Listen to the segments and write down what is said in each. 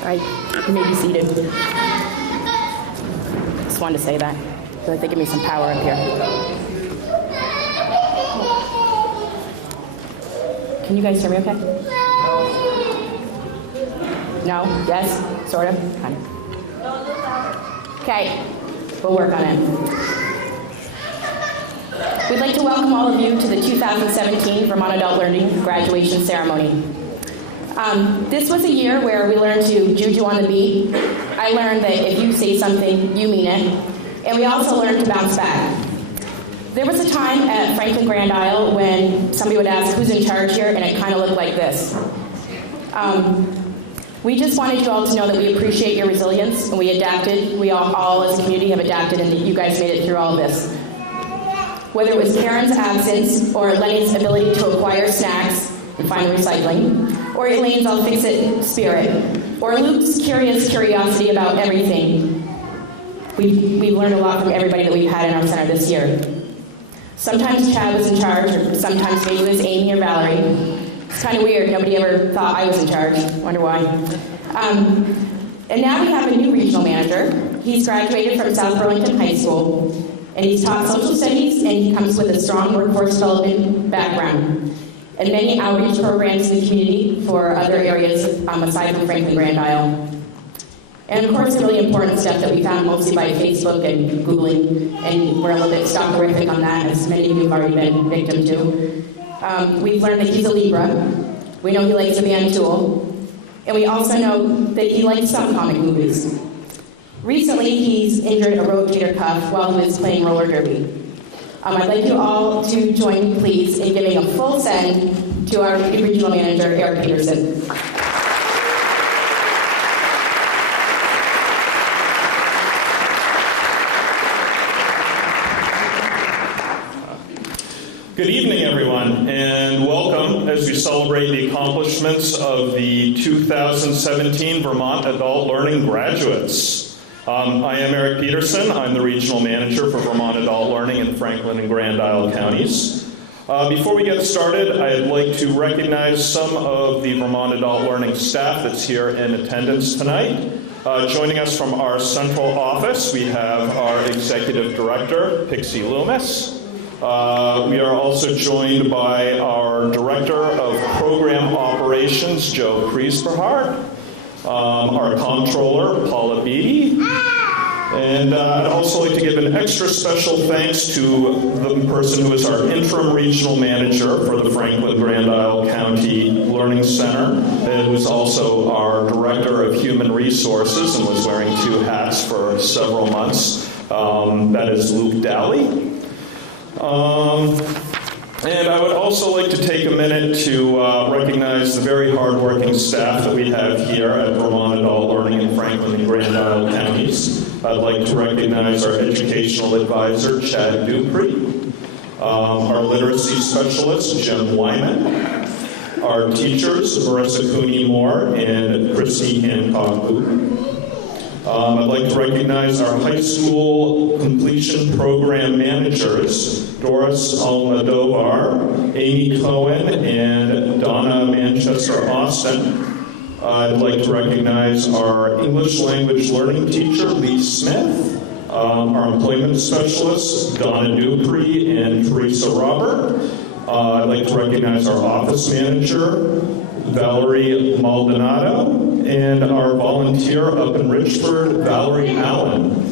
All right, you may be seated. Just wanted to say that. I feel like they give me some power up here. Can you guys hear me okay? No? Yes? Sort of? Kind of. Okay, we'll work on it. We'd like to welcome all of you to the 2017 Vermont Adult Learning graduation ceremony. This was a year where we learned to juju on the beat. I learned that if you say something, you mean it. And we also learned to bounce back. There was a time at Franklin Grand Isle when somebody would ask, who's in charge here? And it kind of looked like this. We just wanted you all to know that we appreciate your resilience, and we adapted. We all as a community have adapted, and you guys made it through all of this. Whether it was Karen's absence, or Lenny's ability to acquire snacks and find the recycling, or Elaine's I'll fix it spirit, or Luke's curiosity about everything. We've learned a lot from everybody that we've had in our center this year. Sometimes Chad was in charge, or sometimes maybe it was Amy or Valerie. It's kind of weird. Nobody ever thought I was in charge. Wonder why. And now we have a new regional manager. He's graduated from South Burlington High School, and he's taught social studies, and he comes with a strong workforce development background and many outreach programs in the community for other areas aside from Franklin Grand Isle. And of course, the really important stuff that we found mostly by Facebook and Googling, and we're a little bit stalkerific on that, as many of you have already been victim to. We've learned that he's a Libra. We know he likes to be on tool. And we also know that he likes some comic movies. Recently, he's injured a rotator cuff while he was playing roller derby. I'd like you all to join me, please, in giving a full send to our regional manager, Eric Peterson. Good evening, everyone, and welcome as we celebrate the accomplishments of the 2017 Vermont Adult Learning graduates. I am Eric Peterson. I'm the Regional Manager for Vermont Adult Learning in Franklin and Grand Isle counties. Before we get started, I'd like to recognize some of the Vermont Adult Learning staff that's here in attendance tonight. Joining us from our central office, we have our Executive Director, Pixie Loomis. We are also joined by our Director of Program Operations, Joe Kriesberhardt, our Comptroller, Paula Beatty, and I'd also like to give an extra special thanks to the person who is our Interim Regional Manager for the Franklin Grand Isle County Learning Center, and who's also our Director of Human Resources and was wearing two hats for several months. That is Luke Daly. And I would also like to take a minute to recognize the very hardworking staff that we have here at Vermont Adult Learning in Franklin and Grand Isle counties. I'd like to recognize our educational advisor, Chad Dupree, our literacy specialist, Jim Wyman, our teachers, Marissa Cooney-Moore and Christy Hancock-Booten. I'd like to recognize our high school completion program managers, Doris Almodovar, Amy Cohen, and Donna Manchester Austin. I'd like to recognize our English language learning teacher, Lee Smith, our employment specialists, Donna Dupree and Teresa Robert. I'd like to recognize our office manager, Valerie Maldonado, and our volunteer up in Richford, Valerie Allen.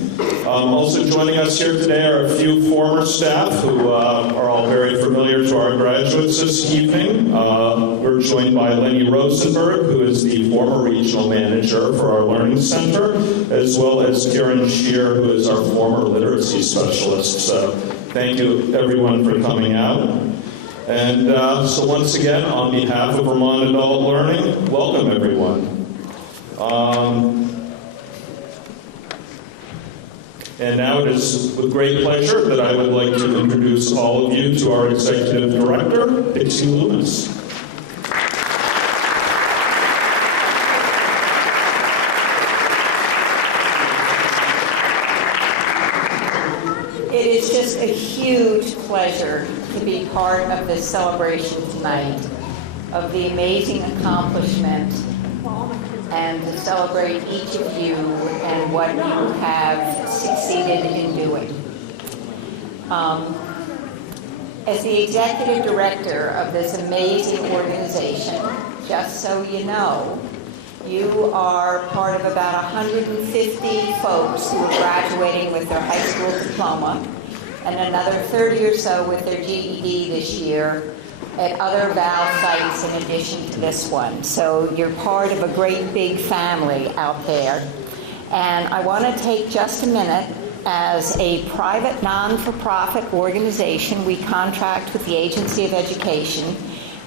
Also joining us here today are a few former staff who are all very familiar to our graduates this evening. We're joined by Lenny Rosenberg, who is the former regional manager for our Learning Center, as well as Karen Shear, who is our former literacy specialist. So thank you, everyone, for coming out. And so once again, on behalf of Vermont Adult Learning, welcome everyone. And now it is with great pleasure that I would like to introduce all of you to our Executive Director, Pixie Loomis. It is just a huge pleasure to be part of this celebration tonight of the amazing accomplishment and and to celebrate each of you and what you have succeeded in doing. As the executive director of this amazing organization, just so you know, you are part of about 150 folks who are graduating with their high school diploma, and another 30 or so with their GED this year at other Val sites in addition to this one. So you're part of a great big family out there. And I want to take just a minute. As a private non-for-profit organization, we contract with the Agency of Education,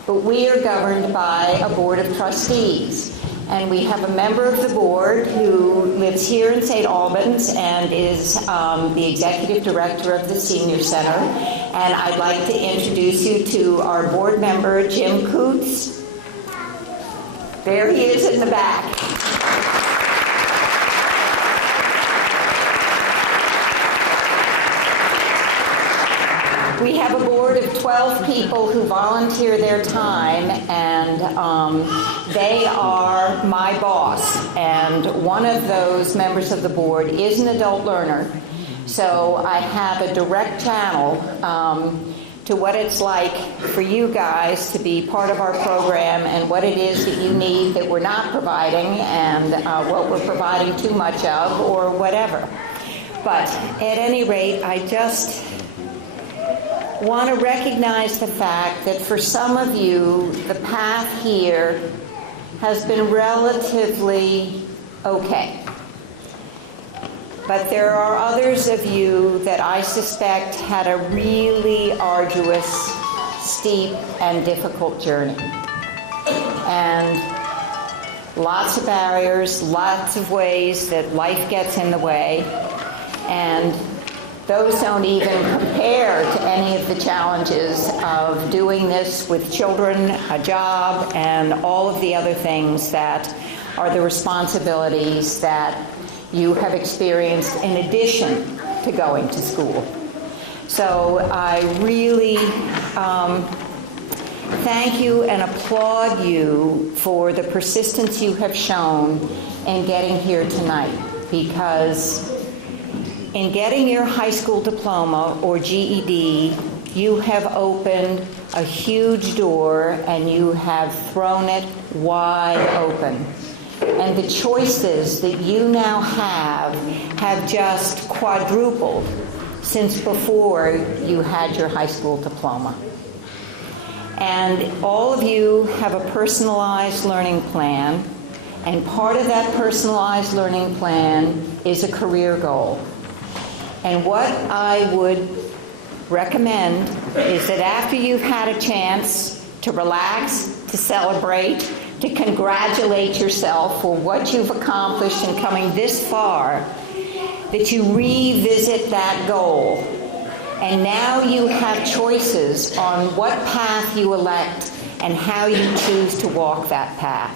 but we are governed by a board of trustees. And we have a member of the board who lives here in St. Albans and is the executive director of the Senior Center. And I'd like to introduce you to our board member, Jim Coots. There he is in the back. We have a board of 12 people who volunteer their time, and they are my boss. And one of those members of the board is an adult learner. So I have a direct channel to what it's like for you guys to be part of our program and what it is that you need that we're not providing and what we're providing too much of or whatever. But at any rate, I just want to recognize the fact that for some of you, the path here has been relatively okay. But there are others of you that I suspect had a really arduous, steep, and difficult journey. And lots of barriers, lots of ways that life gets in the way, and those don't even compare to any of the challenges of doing this with children, a job, and all of the other things that are the responsibilities that you have experienced in addition to going to school. So I really thank you and applaud you for the persistence you have shown in getting here tonight, because in getting your high school diploma or GED, you have opened a huge door and you have thrown it wide open. And the choices that you now have just quadrupled since before you had your high school diploma. And all of you have a personalized learning plan, and part of that personalized learning plan is a career goal. And what I would recommend is that after you've had a chance to relax, to celebrate, to congratulate yourself for what you've accomplished in coming this far, that you revisit that goal. And now you have choices on what path you elect and how you choose to walk that path.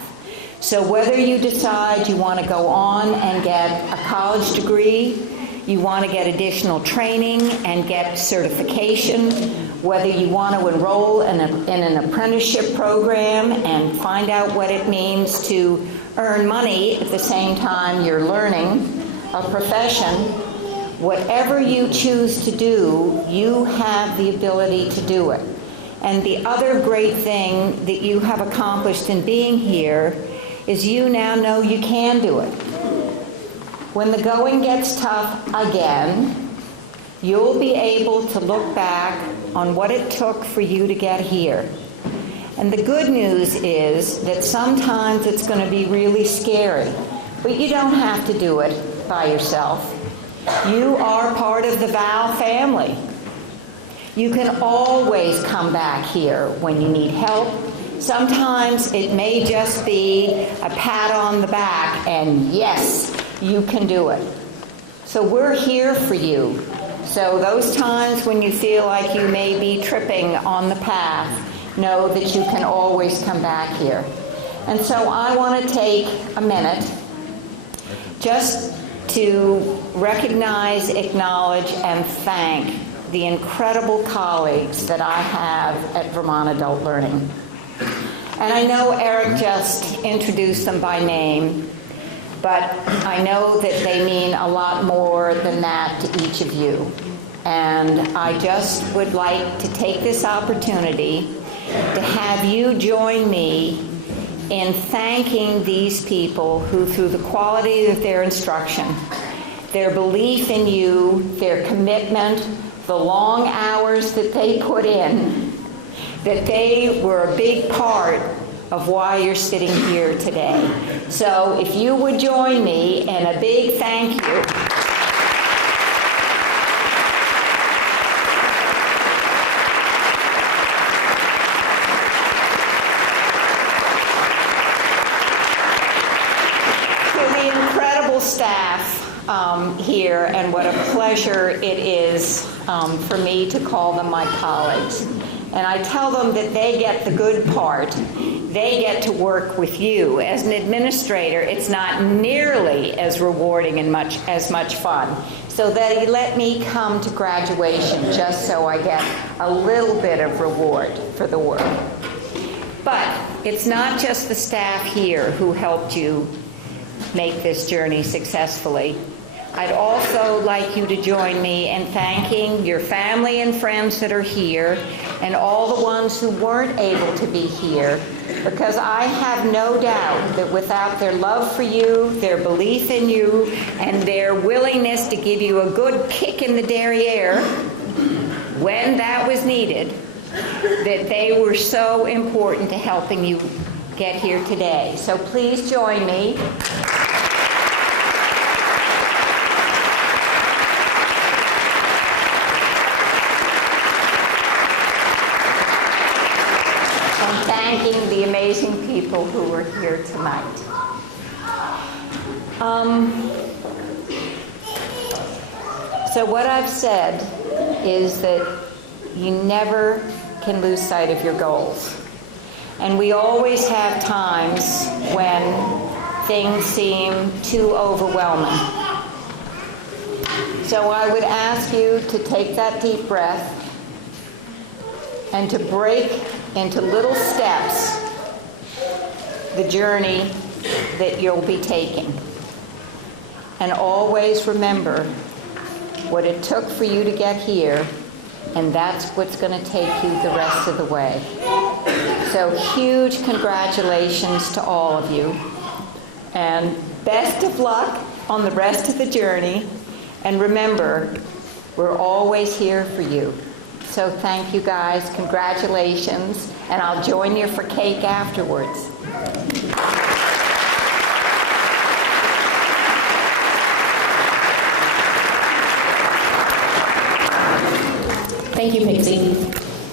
So whether you decide you want to go on and get a college degree, you want to get additional training and get certification, whether you want to enroll in an apprenticeship program and find out what it means to earn money at the same time you're learning a profession, whatever you choose to do, you have the ability to do it. And the other great thing that you have accomplished in being here is you now know you can do it. When the going gets tough again, you'll be able to look back on what it took for you to get here. And the good news is that sometimes it's going to be really scary, but you don't have to do it by yourself. You are part of the Val family. You can always come back here when you need help. Sometimes it may just be a pat on the back and yes, you can do it. So we're here for you. So those times when you feel like you may be tripping on the path, know that you can always come back here. And so I want to take a minute just to recognize, acknowledge, and thank the incredible colleagues that I have at Vermont Adult Learning. And I know Eric just introduced them by name, but I know that they mean a lot more than that to each of you. And I just would like to take this opportunity to have you join me in thanking these people who, through the quality of their instruction, their belief in you, their commitment, the long hours that they put in, that they were a big part of why you're sitting here today. So if you would join me in a big thank you. To the incredible staff here, and what a pleasure it is for me to call them my colleagues. And I tell them that they get the good part. They get to work with you. As an administrator, it's not nearly as rewarding and as much fun. So they let me come to graduation just so I get a little bit of reward for the work. But it's not just the staff here who helped you make this journey successfully. I'd also like you to join me in thanking your family and friends that are here, and all the ones who weren't able to be here, because I have no doubt that without their love for you, their belief in you, and their willingness to give you a good kick in the derriere when that was needed, that they were so important to helping you get here today. So please join me. Thanking the amazing people who were here tonight. So what I've said is that you never can lose sight of your goals. And we always have times when things seem too overwhelming. So I would ask you to take that deep breath and to break into little steps the journey that you'll be taking. And always remember what it took for you to get here, and that's what's going to take you the rest of the way. So huge congratulations to all of you, and best of luck on the rest of the journey. And remember, we're always here for you. So thank you guys, congratulations, and I'll join you for cake afterwards. Thank you, Pixie.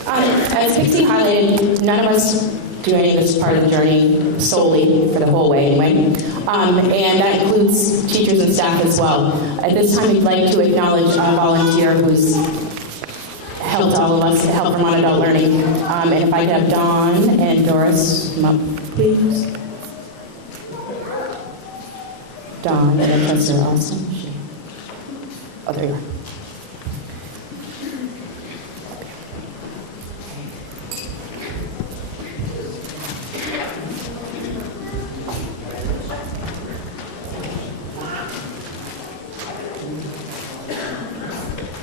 As Pixie highlighted, none of us do any of this part of the journey solely for the whole way anyway. And that includes teachers and staff as well. At this time, we'd like to acknowledge a volunteer who's helped all of us, help Vermont Adult Learning. And if I could have Dawn and Doris come up, please. Dawn and then Professor Austin. Oh, there you are.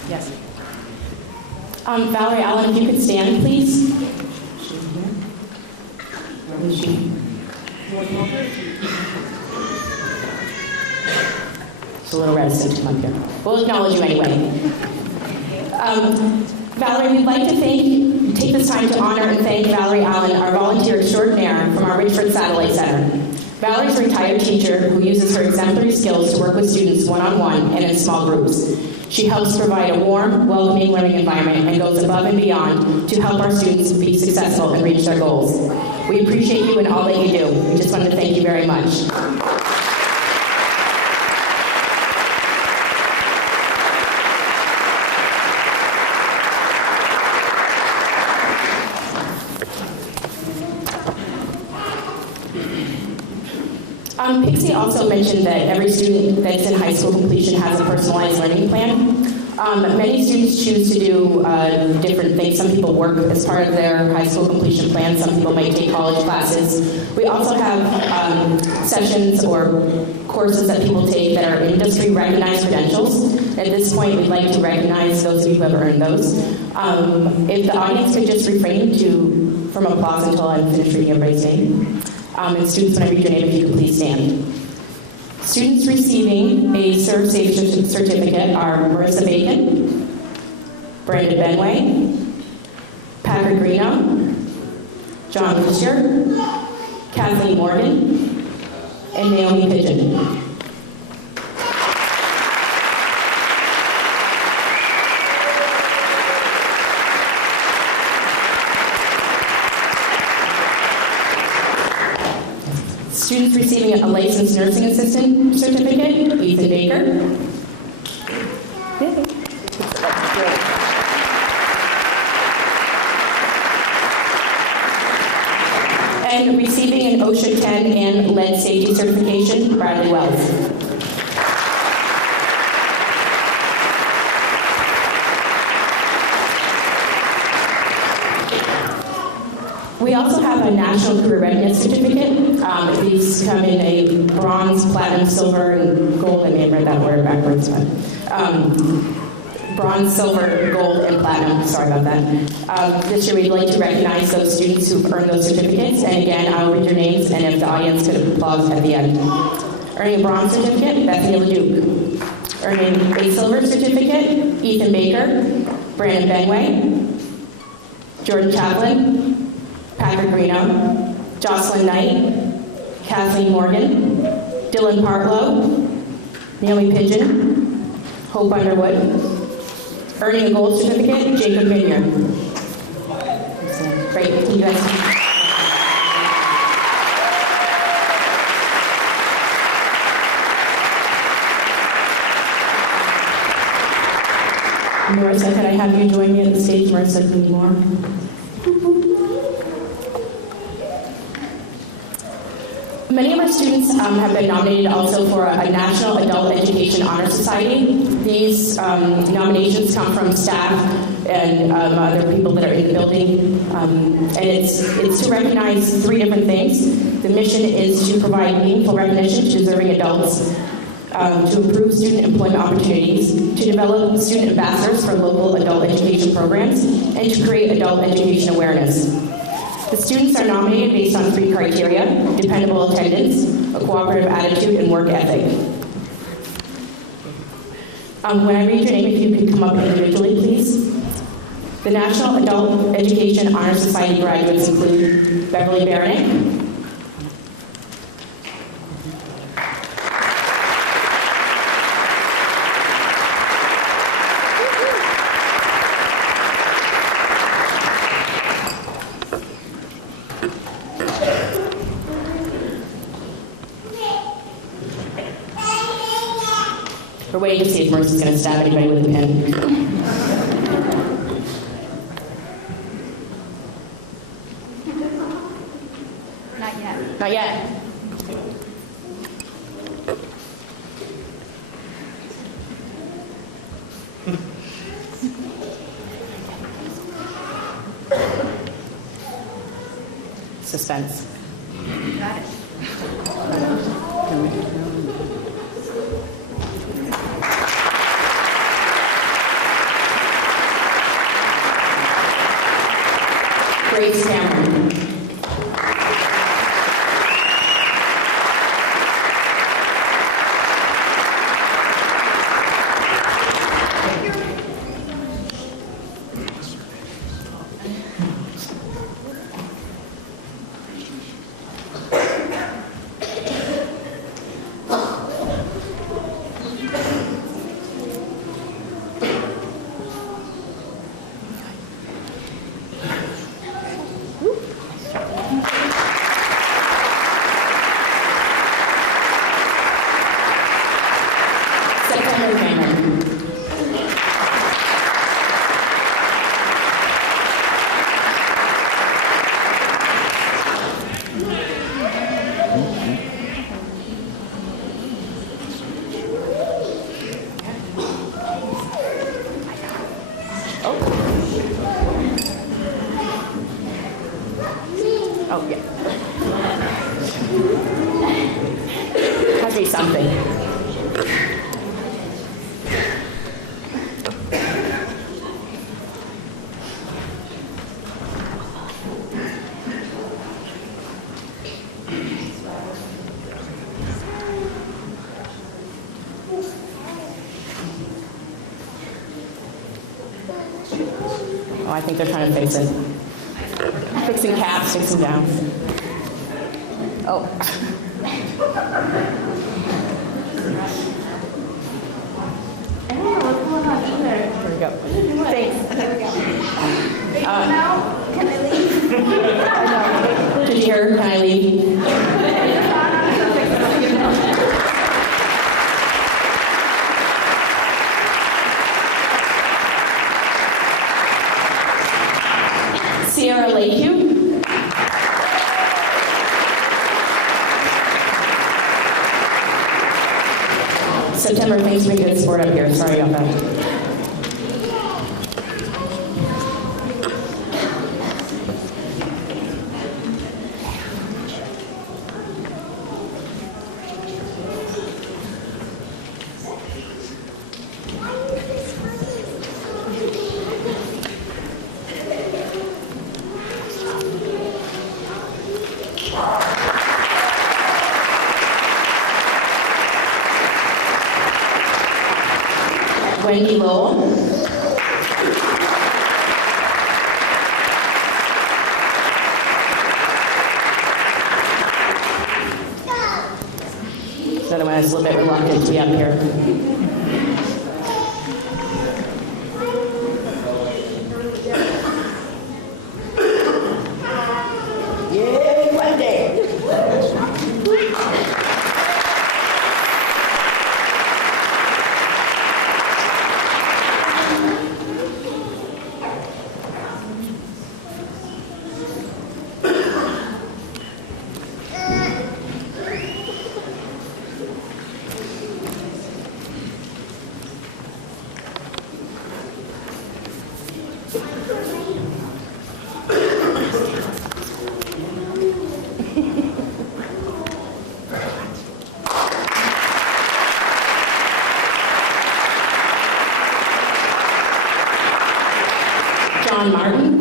Yes. Valerie Allen, if you could stand, please. Where is she? She's a little reticent to come up here. We'll acknowledge you anyway. Valerie, we'd like to take this time to honor and thank Valerie Allen, our volunteer extraordinaire from our Richford Satellite Center. Valerie's a retired teacher who uses her exemplary skills to work with students one-on-one and in small groups. She helps provide a warm, welcoming learning environment and goes above and beyond to help our students be successful and reach their goals. We appreciate you and all that you do. We just want to thank you very much. Pixie also mentioned that every student that's in high school completion has a personalized learning plan. Many students choose to do different things. Some people work as part of their high school completion plan. Some people might take college classes. We also have sessions or courses that people take that are industry recognized credentials. At this point, we'd like to recognize those of you who have earned those. If the audience could just refrain from applause until I'm finished reading everybody's name. And students, when I read your name, if you could please stand. Students receiving a Serve Safe certificate are Marissa Bacon, Brandon Benway, Patrick Greeno, John Fisher, Kathleen Morgan, and Naomi Pigeon. Students receiving a licensed nursing assistant certificate, Ethan Baker. And receiving an OSHA 10 and lead safety certification, Bradley Wells. We also have a National Career Readiness Certificate. These come in a bronze, platinum, silver, and gold. I may have read that word backwards, but bronze, silver, gold, and platinum. Sorry about that. This year we'd like to recognize those students who've earned those certificates. And again, I'll read your names, and if the audience could applaud at the end. Earning a bronze certificate, Bethany LeDuc. Earning a silver certificate, Ethan Baker, Brandon Benway, Jordan Chaplin, Patrick Greeno, Jocelyn Knight, Kathleen Morgan, Dylan Partlow, Naomi Pigeon, Hope Underwood. Earning a gold certificate, Jacob Vineyard. Great, thank you guys. Marissa, could I have you join me at the stage? Marissa, can you more? Many of our students have been nominated also for a National Adult Education Honor Society. These nominations come from staff and other people that are in the building. And it's to recognize three different things. The mission is to provide meaningful recognition to deserving adults, to improve student employment opportunities, to develop student ambassadors for local adult education programs, and to create adult education awareness. The students are nominated based on three criteria: dependable attendance, a cooperative attitude, and work ethic. When I read your name, if you could come up individually, please. The National Adult Education Honor Society graduates include Beverly Baronick, we're waiting to see if Marissa's going to stab anybody with a pen. Not yet. Not yet. Suspense. Got it. Grace Cameron. be something. Oh, I think they're trying to fix it. Fixing caps, sticks them down. Oh. I don't know what's going on either. Here we go. Thanks. There we go. Now, can I leave? Did you hear? Can I leave? Sierra Lakeview. September, thanks for being good sport up here. Sorry about that. Wendy Lowell. Another one that's a little bit reluctant to be up here. Yay, Wendy! John Martin.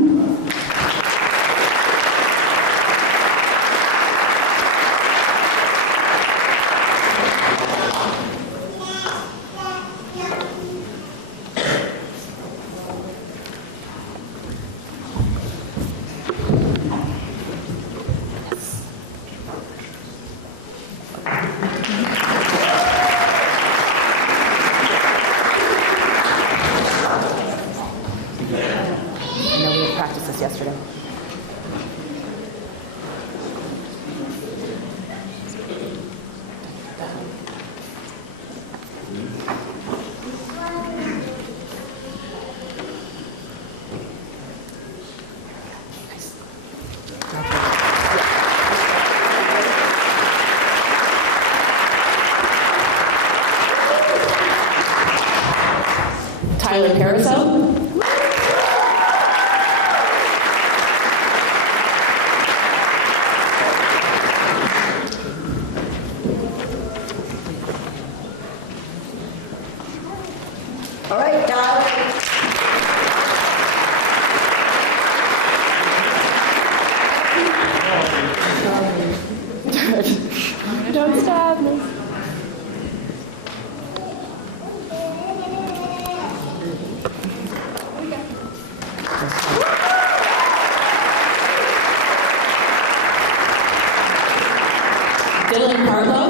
I know we had practiced this yesterday. Tyler Pariseau. All right, Tyler. Don't stab me. Dylan Carlo.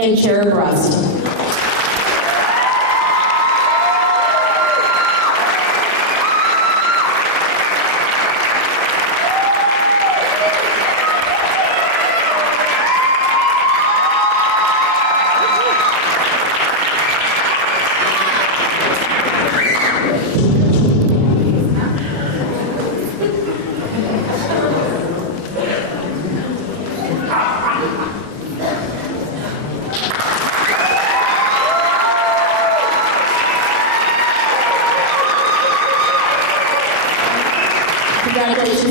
And Cherub Rust.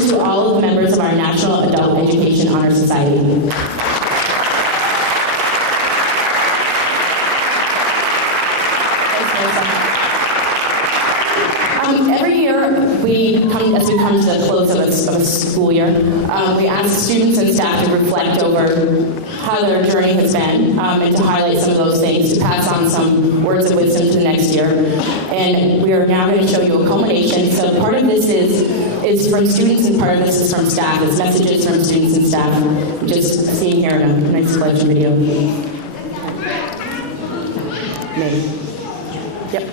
to all of the members of our National Adult Education Honor Society. Every year, as we come to the close of a school year, we ask students and staff to reflect over how their journey has been, and to highlight some of those things, to pass on some words of wisdom to the next year. And we are now going to show you a culmination. So part of this is from students, and part of this is from staff. It's messages from students and staff, just seen here in a nice collection video. Maybe. Yep.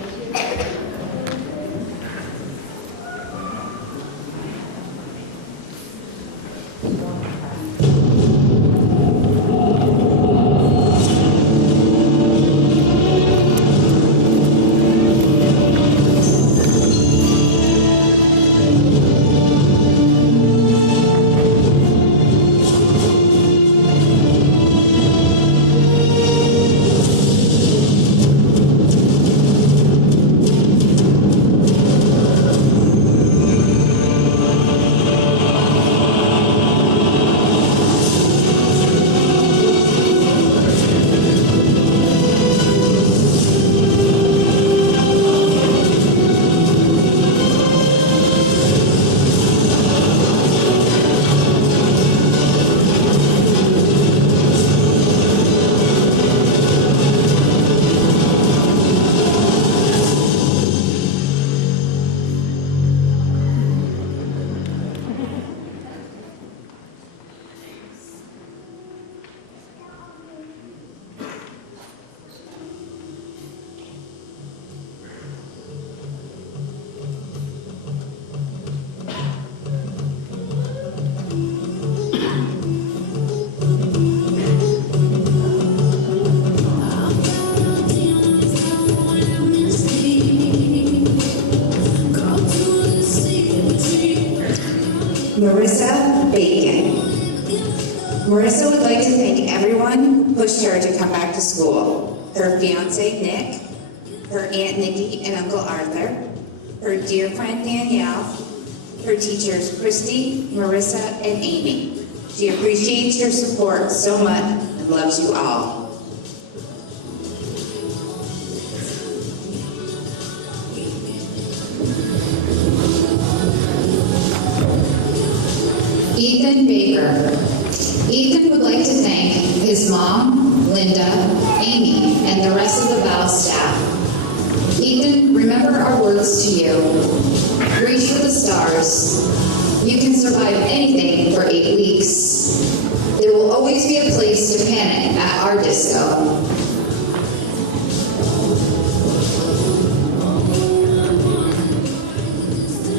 Marissa Bacon. Marissa would like to thank everyone who pushed her to come back to school. Her fiance, Nick, her Aunt Nikki and Uncle Arthur, her dear friend Danielle, her teachers Christy, Marissa, and Amy. She appreciates your support so much and loves you all. Ethan Baker. Ethan would like to thank his mom, Linda, Amy, and the rest of the Val staff. Ethan, remember our words to you. Reach for the stars. You can survive anything for 8 weeks. There will always be a place to panic at our disco.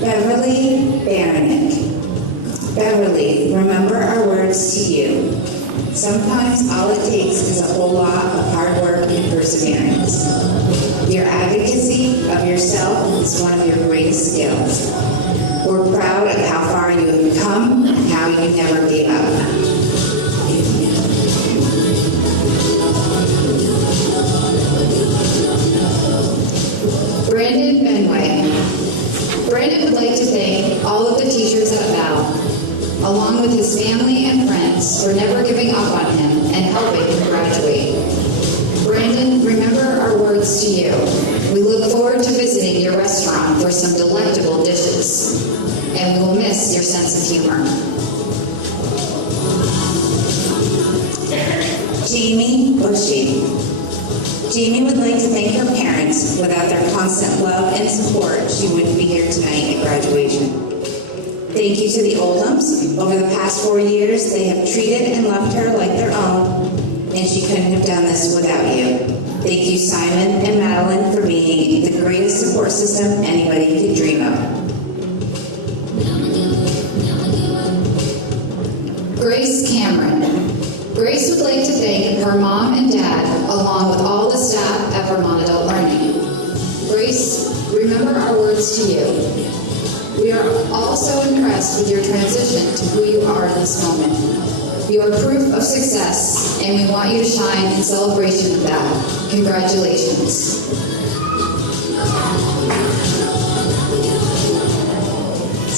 Beverly Baronick. Beverly, remember our words to you. Sometimes all it takes is a whole lot of hard work and perseverance. Your advocacy of yourself is one of your greatest skills. We're proud of how far you have come and how you never gave up. Brandon Benway. Brandon would like to thank all of the teachers at Val, along with his family and friends, for never giving up on him and helping him graduate. Brandon, remember our words to you. We look forward to visiting your restaurant for some delectable dishes, and we will miss your sense of humor. Jamie Bushy. Jamie would like to thank her parents. Without their constant love and support, she wouldn't be here tonight at graduation. Thank you to the Oldhams. Over the past 4 years, they have treated and loved her like their own, and she couldn't have done this without you. Thank you, Simon and Madeline, for being the greatest support system anybody could dream of. Grace Cameron. Grace would like to thank her mom and dad, along with all the staff at Vermont Adult Learning. Grace, remember our words to you. We are all so impressed with your transition to who you are in this moment. You are proof of success, and we want you to shine in celebration of that. Congratulations.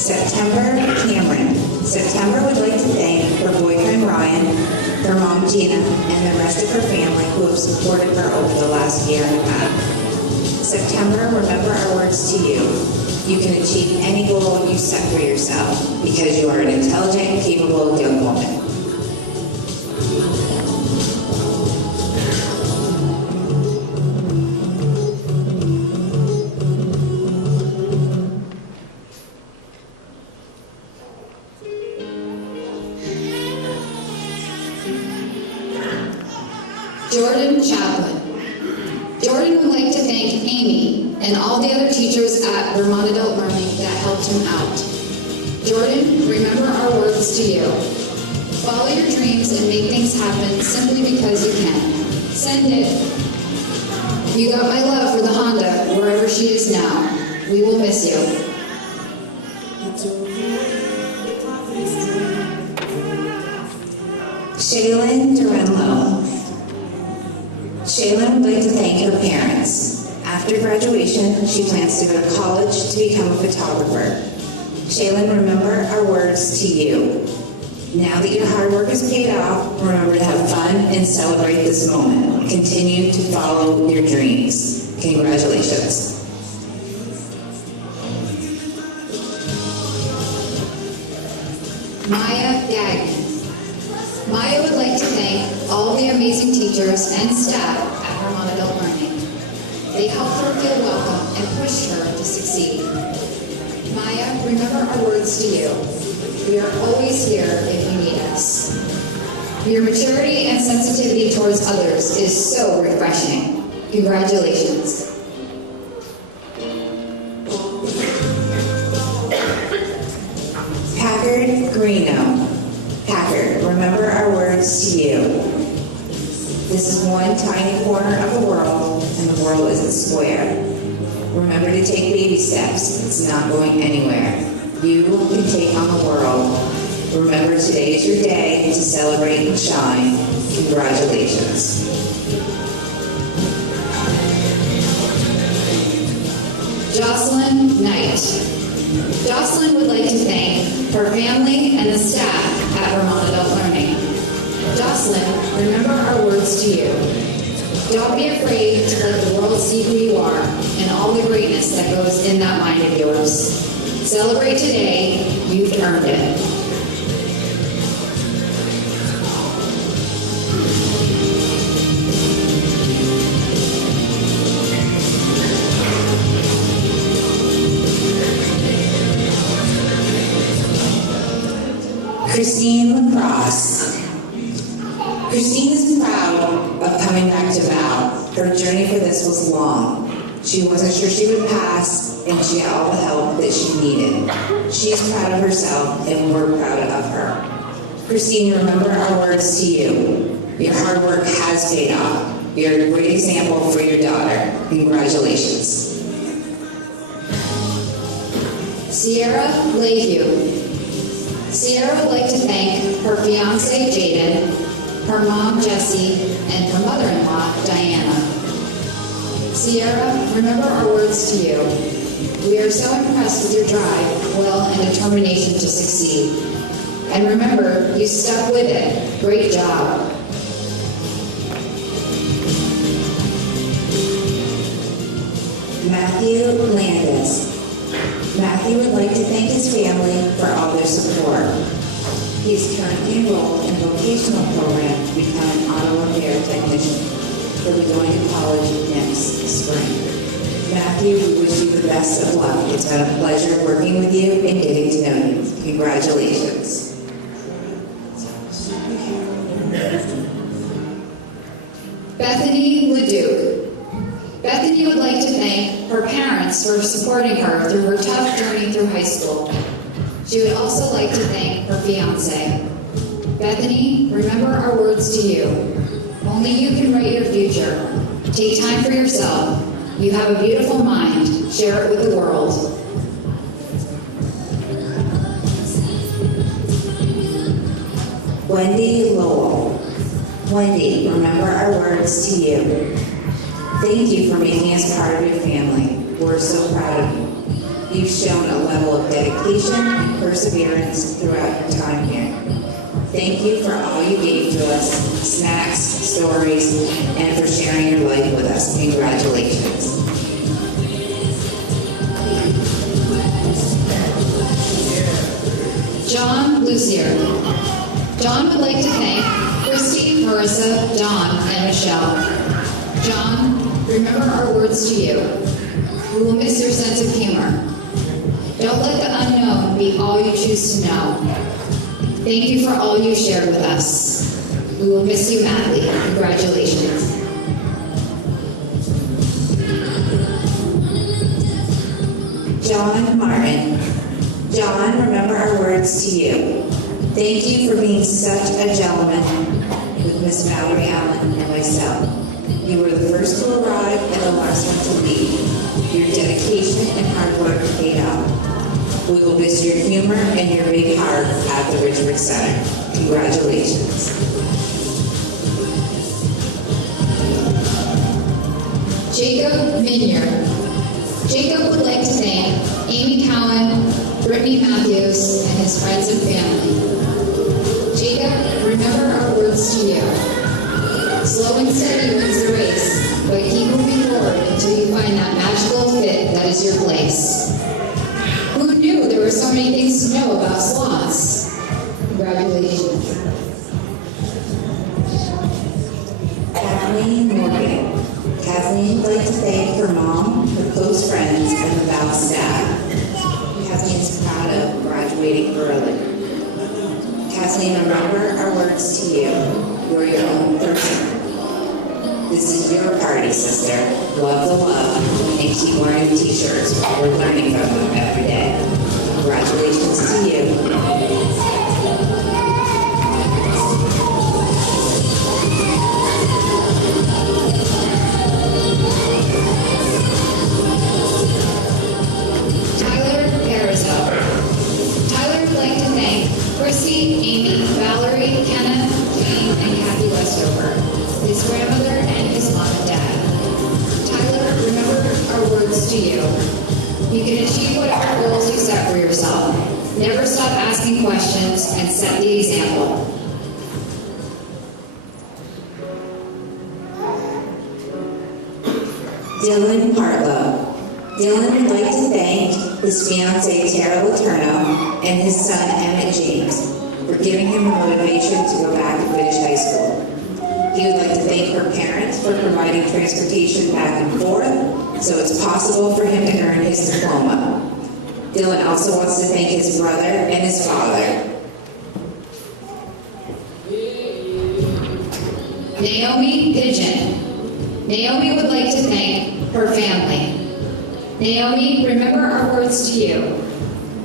September, Cameron. September would like to thank her boyfriend Ryan, her mom Gina, and the rest of her family who have supported her over the last year and a half. September, remember our words to you. You can achieve any goal you set for yourself because you are an intelligent, capable young woman. Jordan Chaplin. Jordan would like to thank Amy and all the other teachers at Vermont Adult Learning that helped him out. Jordan, remember our words to you. Follow your dreams and make things happen simply because you can. Send it. You got my love for the Honda, wherever she is now. We will miss you. Shaylin Durenlo. Shaylin would like to thank her parents. After graduation, she plans to go to college to become a photographer. Shaylin, remember our words to you. Now that your hard work is paid off, remember to have fun and celebrate this moment. Continue to follow your dreams. Congratulations. Maya Gagnon. Maya would like to thank all the amazing teachers and staff at Vermont Adult Learning. They helped her feel welcome and pushed her to succeed. Maya, remember our words to you. We are always here if you need us. Your maturity and sensitivity towards others is so refreshing. Congratulations. Packard Greeno. Packard, remember our words to you. This is one tiny corner of the world, and the world isn't square. Remember to take baby steps. It's not going anywhere. You can take on the world. Remember, today is your day to celebrate and shine. Congratulations. Jocelyn Knight. Jocelyn would like to thank her family and the staff at Vermont Adult Learning. Jocelyn, remember our words to you. Don't be afraid to let the world see who you are and all the greatness that goes in that mind of yours. Celebrate today. You've earned it. Christine Lacrosse. Christine is proud of coming back to Val. Her journey for this was long. She wasn't sure she would pass, and she had all the help that she needed. She's proud of herself, and we're proud of her. Christine, remember our words to you. Your hard work has paid off. You're a great example for your daughter. Congratulations. Sierra Layview. Sierra would like to thank her fiance, Jaden, her mom, Jessie, and her mother-in-law, Diana. Sierra, remember our words to you. We are so impressed with your drive, will, and determination to succeed. And remember, you stuck with it. Great job. Matthew Landis. Matthew would like to thank his family for all their support. He is currently enrolled in a vocational program to become an auto repair technician. He'll be going to college next spring. Matthew, we wish you the best of luck. It's been a pleasure working with you and getting to know you. Congratulations. Bethany Leduc. Bethany would like to thank her parents for supporting her through her tough journey through high school. She would also like to thank her fiance. Bethany, remember our words to you. Only you can write your future. Take time for yourself. You have a beautiful mind. Share it with the world. Wendy Lowell. Wendy, remember our words to you. Thank you for making us part of your family. We're so proud of you. You've shown a level of dedication and perseverance throughout your time here. Thank you for all you gave to us, snacks, stories, and for sharing your life with us. Congratulations. John Lucier. John would like to thank Christy, Marissa, Dawn, and Michelle. John, remember our words to you. We will miss your sense of humor. Don't let the unknown be all you choose to know. Thank you for all you shared with us. We will miss you madly. Congratulations. John Martin. John, remember our words to you. Thank you for being such a gentleman with Miss Valerie Allen and myself. You were the first to arrive and the last one to leave. Your dedication and hard work paid off. We will miss your humor and your big heart at the Richmond Center. Congratulations. Jacob Minier. Jacob would like to thank Amy Cowan, Brittany Matthews, and his friends and family. Jacob, remember our words to you. Slow and steady wins the race, but keep moving forward until you find that magical fit that is your place. Who knew there were so many things to know about sloths? Congratulations. Kathleen Morgan. Kathleen would like to thank her mom, her close friends, and the Val staff. Kathleen is proud of graduating early. Kathleen, remember our words to you. You're your own person. This is your party, sister. Love the love, and keep wearing t-shirts. We're learning from them every day. Congratulations to you. Chrissy, Amy, Valerie, Kenneth, Jane, and Kathy Westover, his grandmother, and his mom and dad. Tyler, remember our words to you. You can achieve whatever goals you set for yourself. Never stop asking questions and set the example. Dylan Hartlow. Dylan would like to thank his fiancee Tara Letourneau and his son Emmett James for giving him the motivation to go back and finish high school. He would like to thank her parents for providing transportation back and forth so it's possible for him to earn his diploma. Dylan also wants to thank his brother and his father. Naomi Pigeon. Naomi would like to thank her family. Naomi, remember our words to you.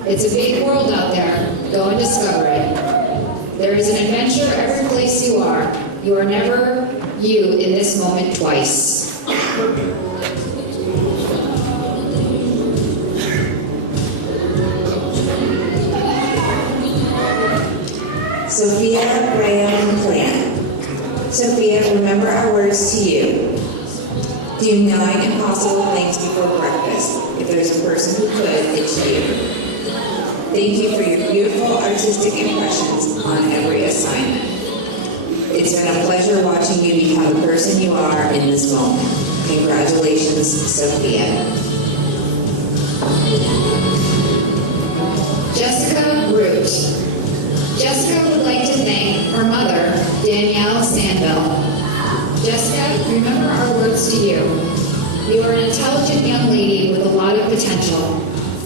It's a big world out there. Go and discover it. There is an adventure every place you are. You are never you in this moment twice. Sophia Graham Plant. Sophia, remember our words to you. Do 9 impossible things before breakfast. If there's a person who could, it's you. Thank you for your beautiful artistic impressions on every assignment. It's been a pleasure watching you become the person you are in this moment. Congratulations, Sophia. Jessica Root. Jessica would like to thank her mother, Danielle Sandville. Jessica, remember our words to you. You are an intelligent young lady with a lot of potential.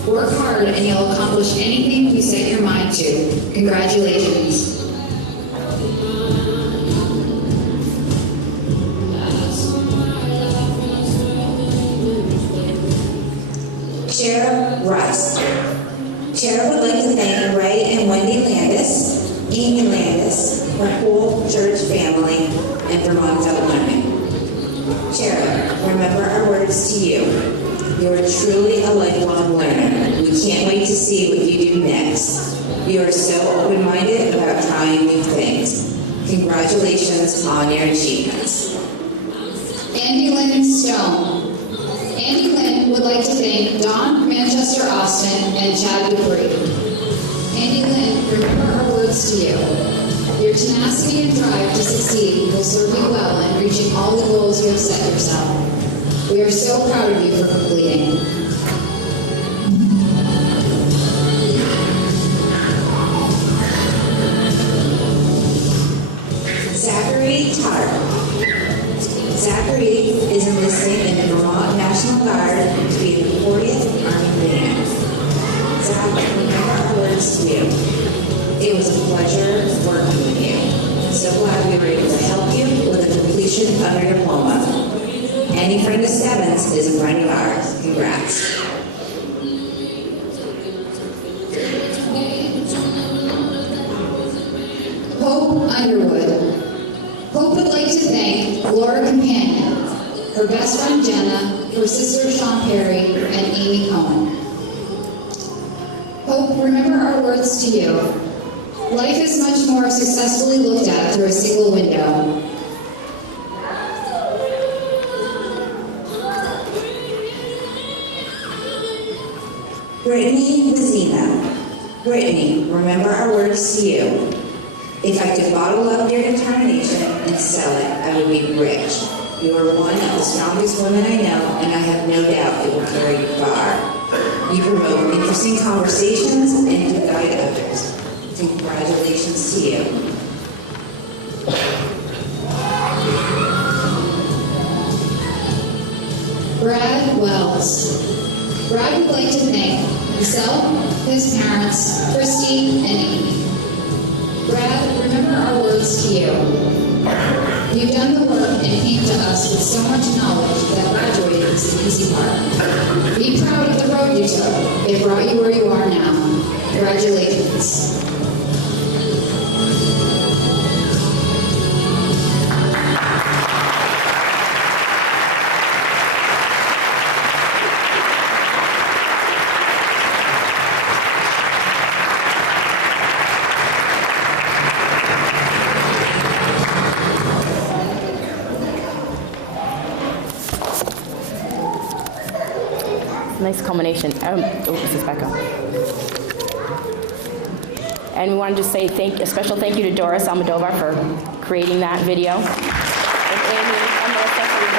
Work hard and you'll accomplish anything you set your mind to. Congratulations. Sheriff Russ. Sheriff would like to thank Ray and Wendy Landis, Amy Landis, her whole church family, and Vermont Adult Learning. Sheriff, remember our words to you. You are truly a lifelong learner. We can't wait to see what you do next. You are so open-minded about trying new things. Congratulations on your achievements. Andy Lynn Stone. Andy Lynn would like to thank Don Manchester Chester Austin, and Chad Dupree. Andy Lynn, remember our words to you. Your tenacity and drive to succeed will serve you well in reaching all the goals you have set yourself. We are so proud of you for completing. Zachary Tarr. Zachary is enlisting in the Vermont National Guard to be in the 40th Army Band. Zach, remember our words to you. It was a pleasure working with you. So glad we were able to help you with the completion of your diploma. Any friend of Stebbins is a friend of ours. Congrats. Hope Underwood. Hope would like to thank Laura Companion, her best friend Jenna, her sister Sean Perry, and Amy Cohen. Hope, remember our words to you. Life is much more successfully looked at through a single window. Brittany Vizina. Brittany, remember our words to you. If I could bottle up your determination and sell it, I would be rich. You are one of the strongest women I know, and I have no doubt it will carry you far. You promote interesting conversations and you guide others. Congratulations to you. Brad Wells. Brad would like to thank himself, his parents, Christy, and Amy. Brad, remember our words to you. You've done the work and came to us with so much knowledge that graduating is the easy part. Be proud of the road you took. It brought you where you are now. Congratulations. Nice culmination. This is Becca. And we wanted to say a special thank you to Doris Almodovar for creating that video. And Amy and Melissa for your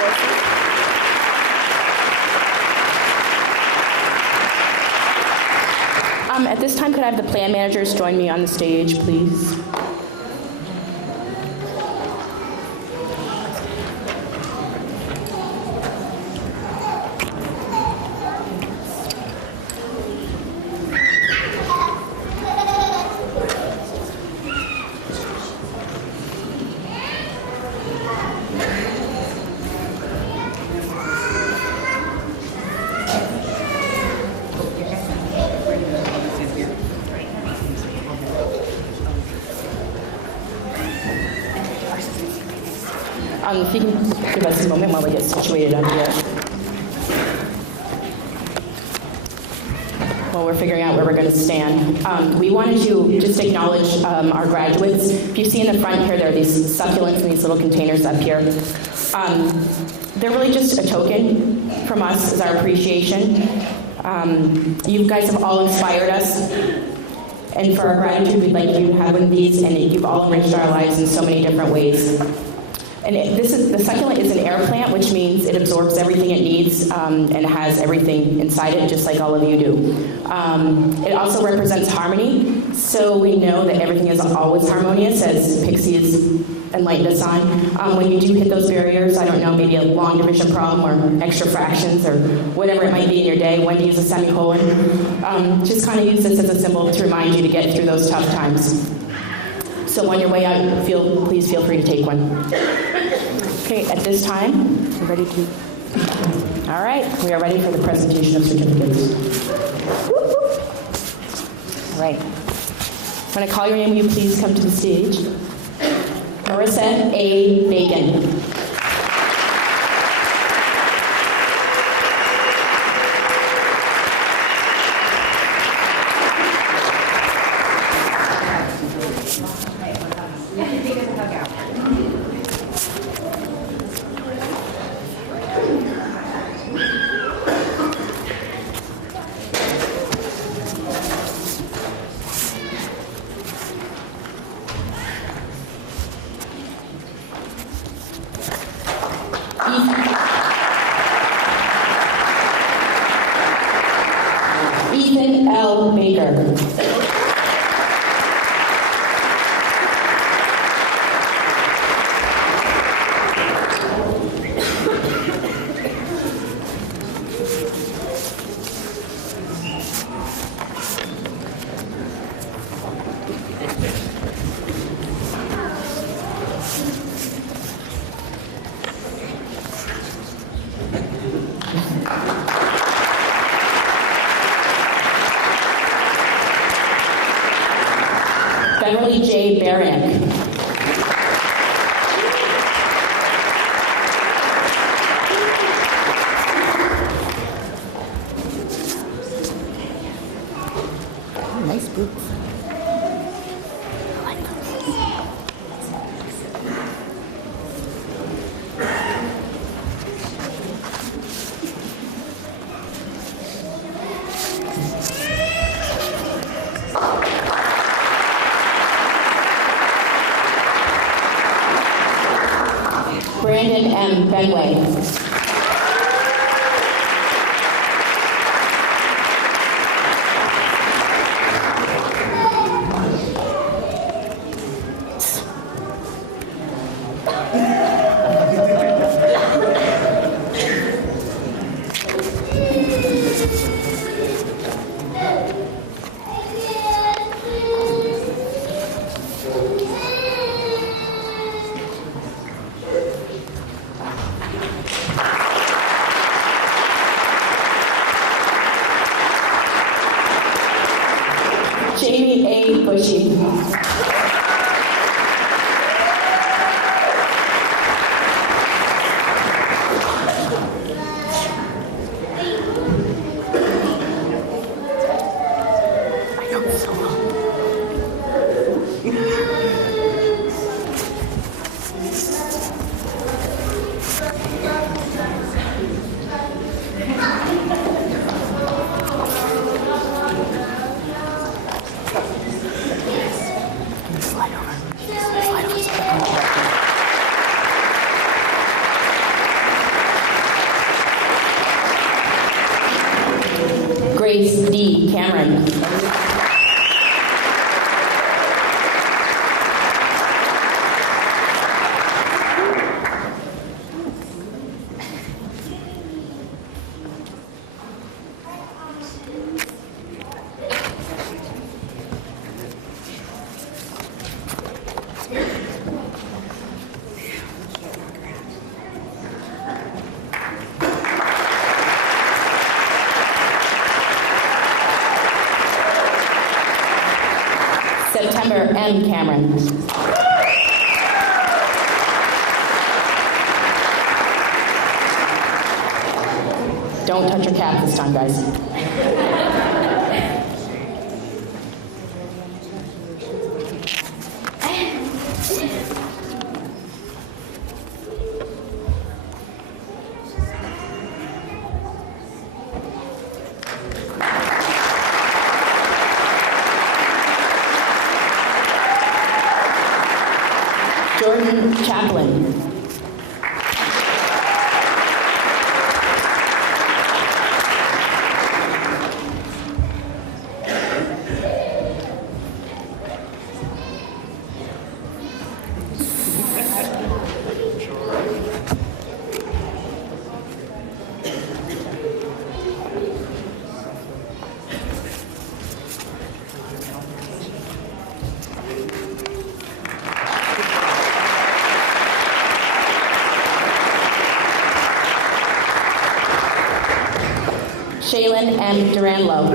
voices. At this time, could I have the plan managers join me on the stage, please? If you can give us a moment while we get situated up here. While we're figuring out where we're going to stand. We wanted to just acknowledge our graduates. If you see in the front here, there are these succulents in these little containers up here. They're really just a token from us as our appreciation. You guys have all inspired us. And for our gratitude, we'd like you to have one of these, and you've all enriched our lives in so many different ways. And the succulent is an air plant, which means it absorbs everything it needs and has everything inside it, just like all of you do. It also represents harmony, so we know that everything is always harmonious, as Pixie has enlightened us on. When you do hit those barriers, I don't know, maybe a long division problem or extra fractions or whatever it might be in your day, when to use a semicolon, just kind of use this as a symbol to remind you to get through those tough times. So on your way out, please feel free to take one. Okay, at this time, we're ready to... All right, we are ready for the presentation of certificates. All right. When I call your name, will you please come to the stage? Marissa A. Bacon. Brandon M. Benway. Jamie A. Bushy. Grace D. Cameron. September M. Cameron. Don't touch your cap this time, guys. Jordan Chaplin. Shaylin M. Duranlo.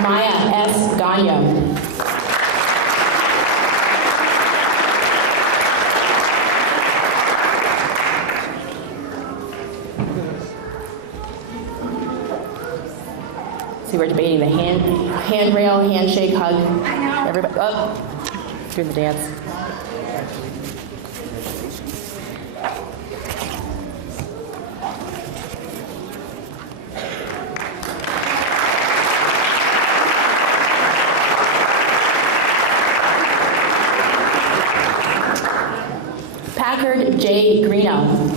Maya S. Gagno. See, we're debating the handrail, handshake, hug. Everybody, do the dance. Packard J. Greeno.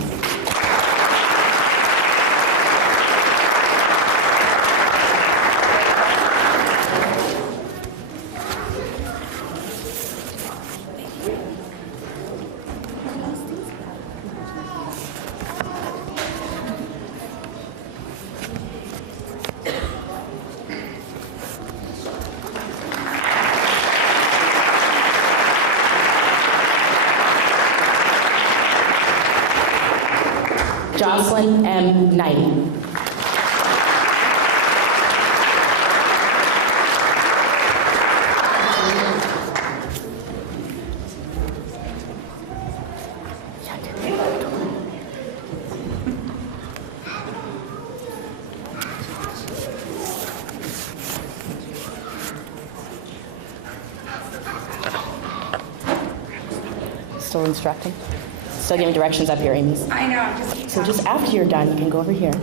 Jocelyn M. Knight. Still instructing? Still giving directions up here, Amy. I know, I'm just. So just after you're done, you can go over here.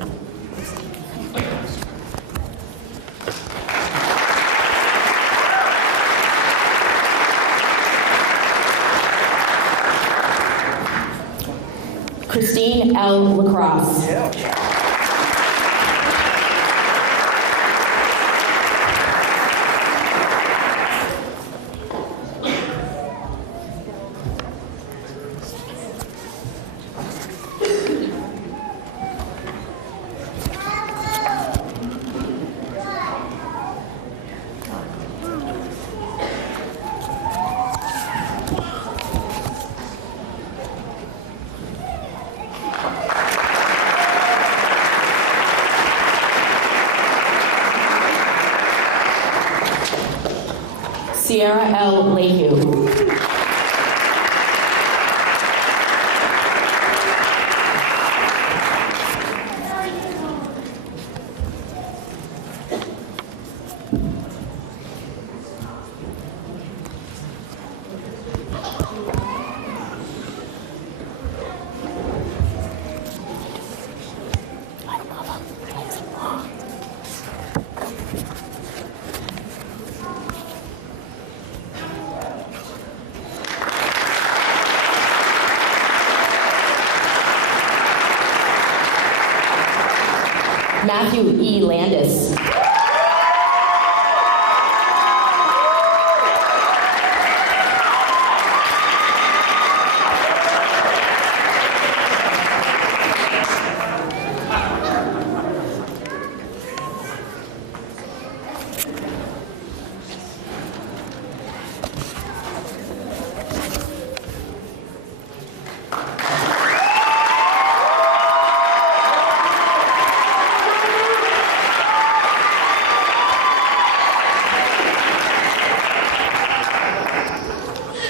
Christine L. Lacrosse. Sierra L. Lehue. Matthew E. Landis.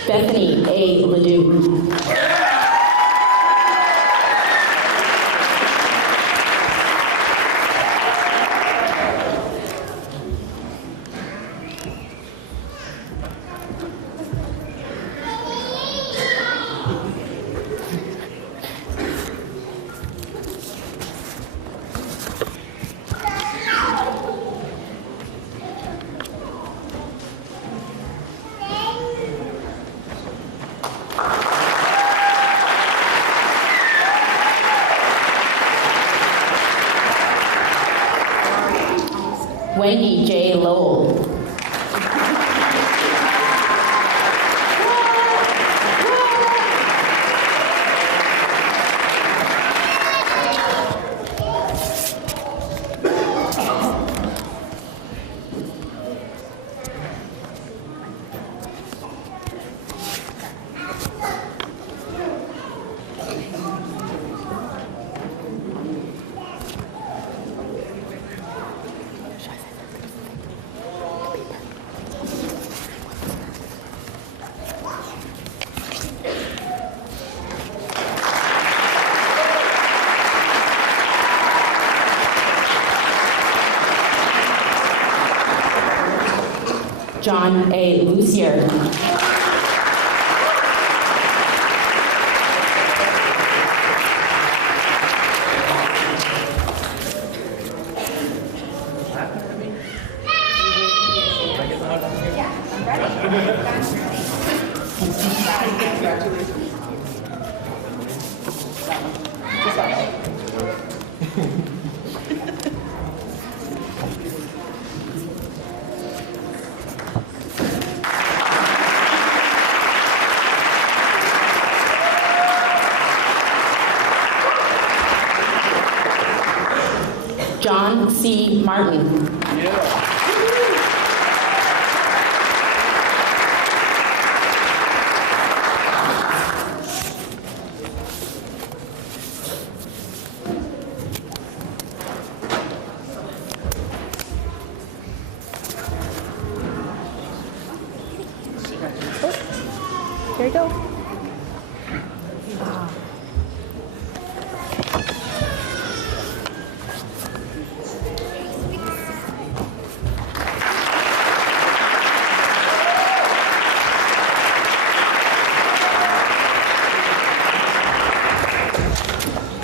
Bethany A. Ledoux. Wendy J. Lowell. John A. Lucier. John C. Martin. There you go.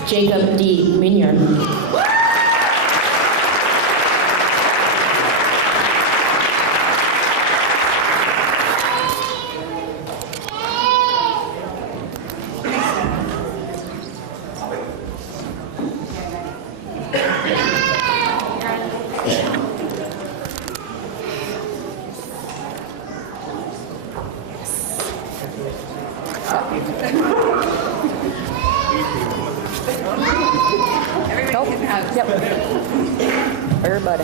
Jacob D. Minier. Yep. Everybody.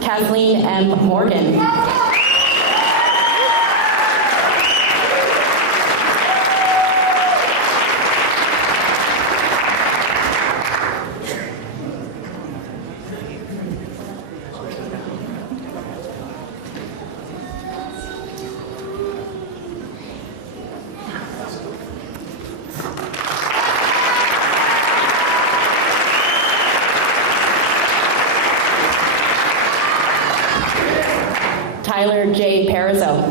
Kathleen M. Morgan. Tyler J. Perizzo.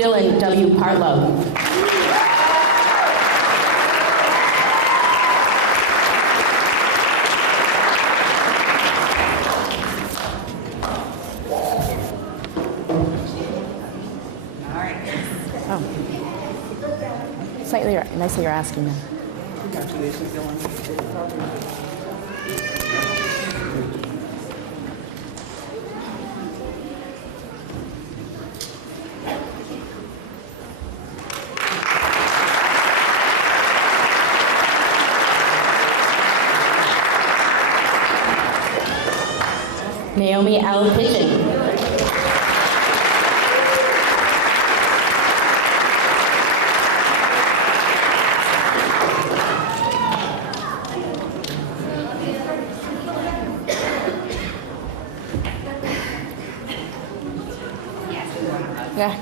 Dylan W. Partlow. Slightly, nicely you're asking them. Congratulations, Dylan. Naomi L. Pigeon. Yeah.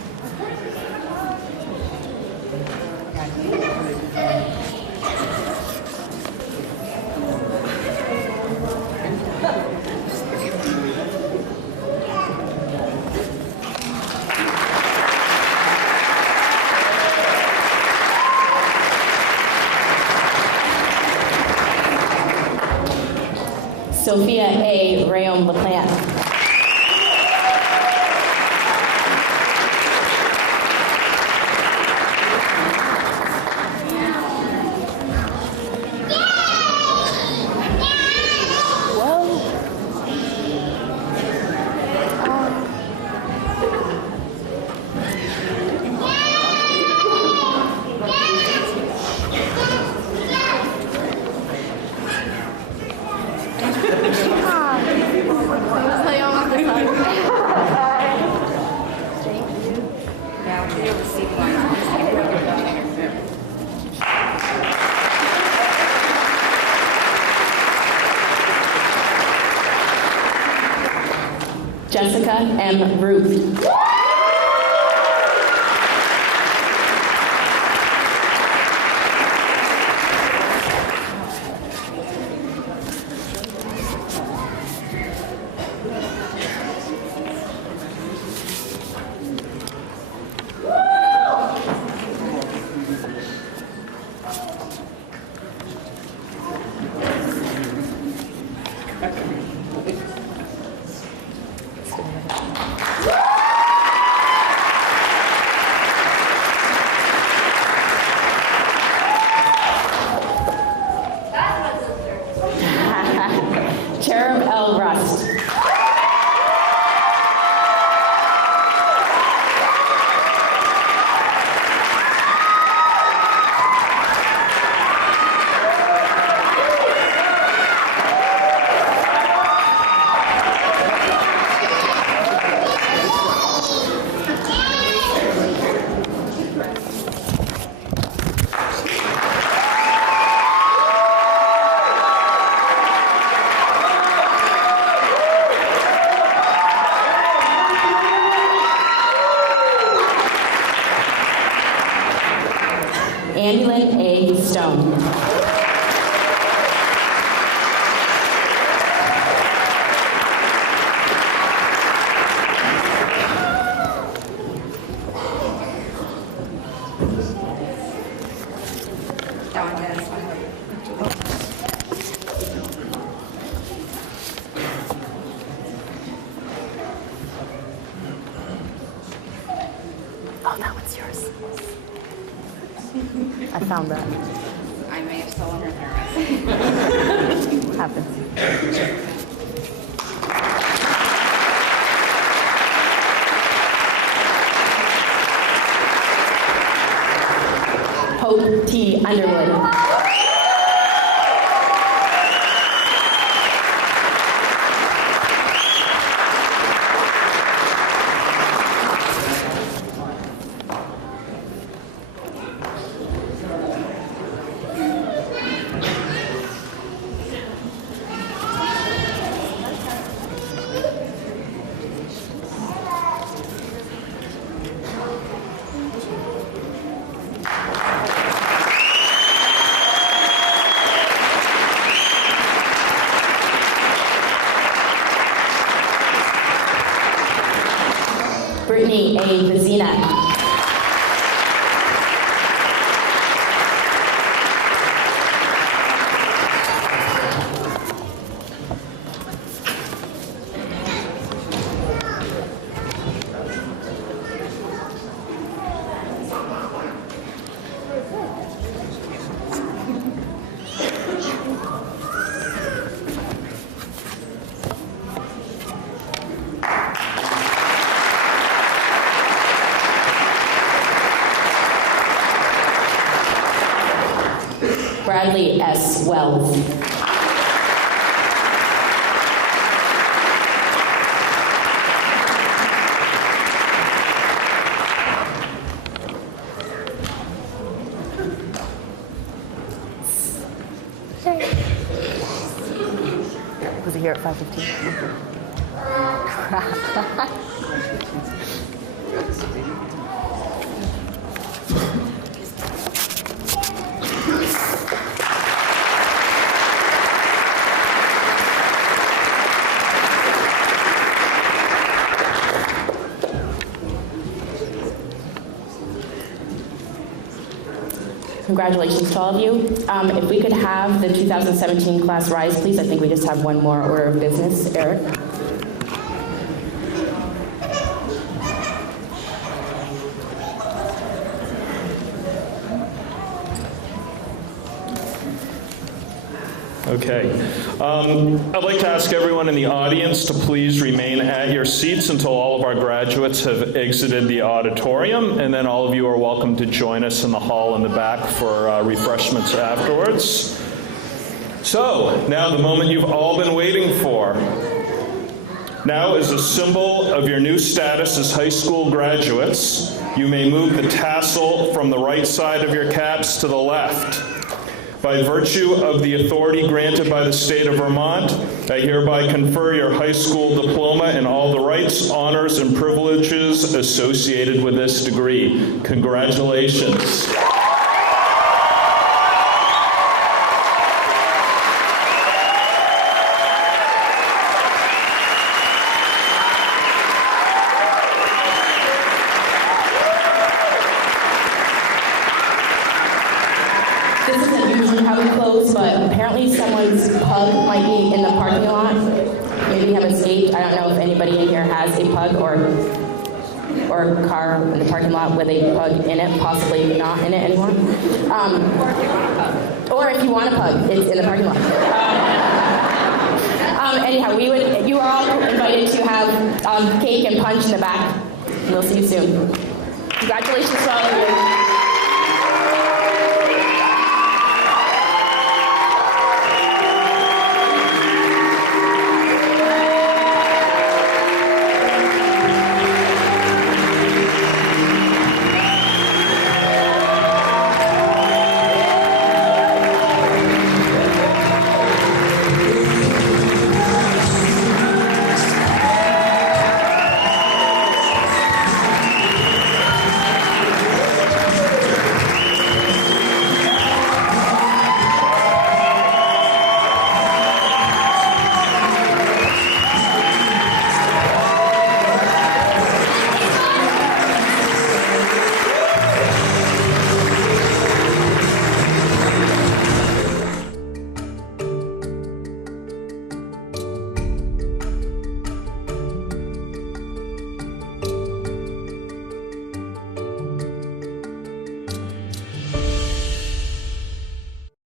Sophia A. Rayom LaPlante. Jessica M. Ruth. Stone. Oh, that one's yours. I found that. I may have stolen her thermos. Happens. Hope T. Underwood. Brittany A. Vizina. Bradley S. Wells. Was it here at 5:15? Congratulations to all of you. If we could have the 2017 class rise, please. I think we just have one more order of business. Eric. Okay. I'd like to ask everyone in the audience to please remain at your seats until all of our graduates have exited the auditorium, and then all of you are welcome to join us in the hall in the back for refreshments afterwards. So, now the moment you've all been waiting for. Now, as a symbol of your new status as high school graduates, you may move the tassel from the right side of your caps to the left. By virtue of the authority granted by the state of Vermont, I hereby confer your high school diploma and all the rights, honors, and privileges associated with this degree. Congratulations. This isn't usually how we close, but apparently someone's pug might be in the parking lot. Maybe have escaped. I don't know if anybody in here has a pug or a car in the parking lot with a pug in it, possibly not in it anymore. Or if you want a pug, it's in the parking lot. Anyhow, you are all invited to have cake and punch in the back. We'll see you soon. Congratulations to all of you.